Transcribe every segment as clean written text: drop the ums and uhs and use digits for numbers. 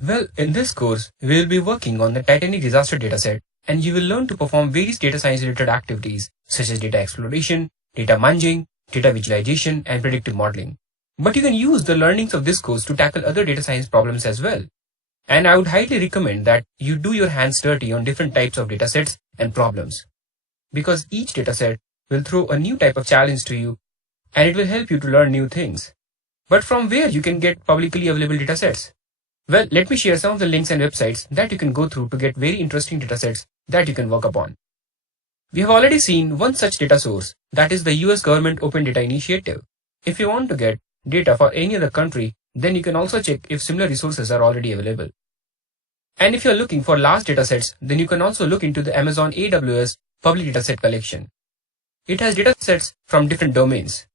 Well, in this course, we will be working on the Titanic disaster dataset, and you will learn to perform various data science related activities such as data exploration, data munging, data visualization, and predictive modeling. But you can use the learnings of this course to tackle other data science problems as well. And I would highly recommend that you do your hands dirty on different types of datasets and problems, because each dataset will throw a new type of challenge to you, and it will help you to learn new things. But from where you can get publicly available datasets? Well, let me share some of the links and websites that you can go through to get very interesting datasets that you can work upon. We have already seen one such data source, that is the US Government Open Data Initiative. If you want to get data for any other country, then you can also check if similar resources are already available. And if you are looking for large datasets, then you can also look into the Amazon AWS public dataset collection. It has datasets from different domains.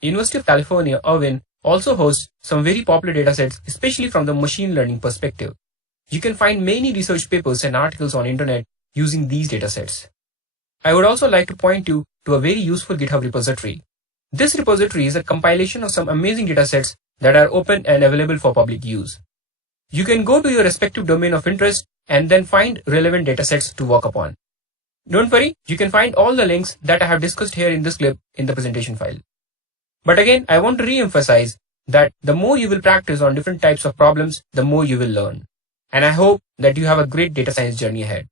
University of California, Irvine also hosts some very popular datasets, especially from the machine learning perspective. You can find many research papers and articles on internet using these datasets. I would also like to point you to a very useful GitHub repository. This repository is a compilation of some amazing datasets that are open and available for public use. You can go to your respective domain of interest and then find relevant datasets to work upon. Don't worry, you can find all the links that I have discussed here in this clip in the presentation file. But again, I want to re-emphasize that the more you will practice on different types of problems, the more you will learn. And I hope that you have a great data science journey ahead.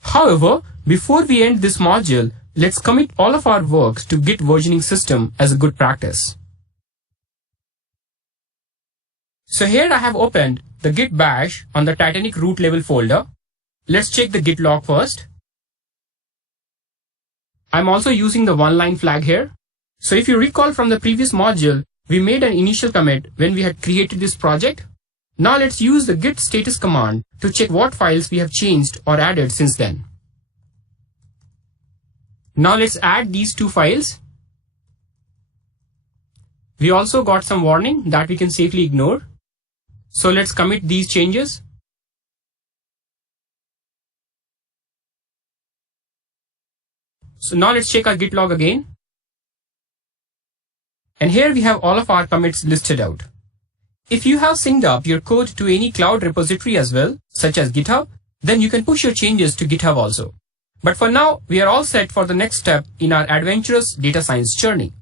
However, before we end this module, let's commit all of our works to Git versioning system as a good practice. So here I have opened the Git bash on the Titanic root level folder. Let's check the Git log first. I'm also using the one-line flag here. So if you recall from the previous module, we made an initial commit when we had created this project. Now let's use the git status command to check what files we have changed or added since then. Now let's add these two files. We also got some warning that we can safely ignore. So let's commit these changes. So now let's check our git log again. And here we have all of our commits listed out. If you have synced up your code to any cloud repository as well, such as GitHub, then you can push your changes to GitHub also. But for now, we are all set for the next step in our adventurous data science journey.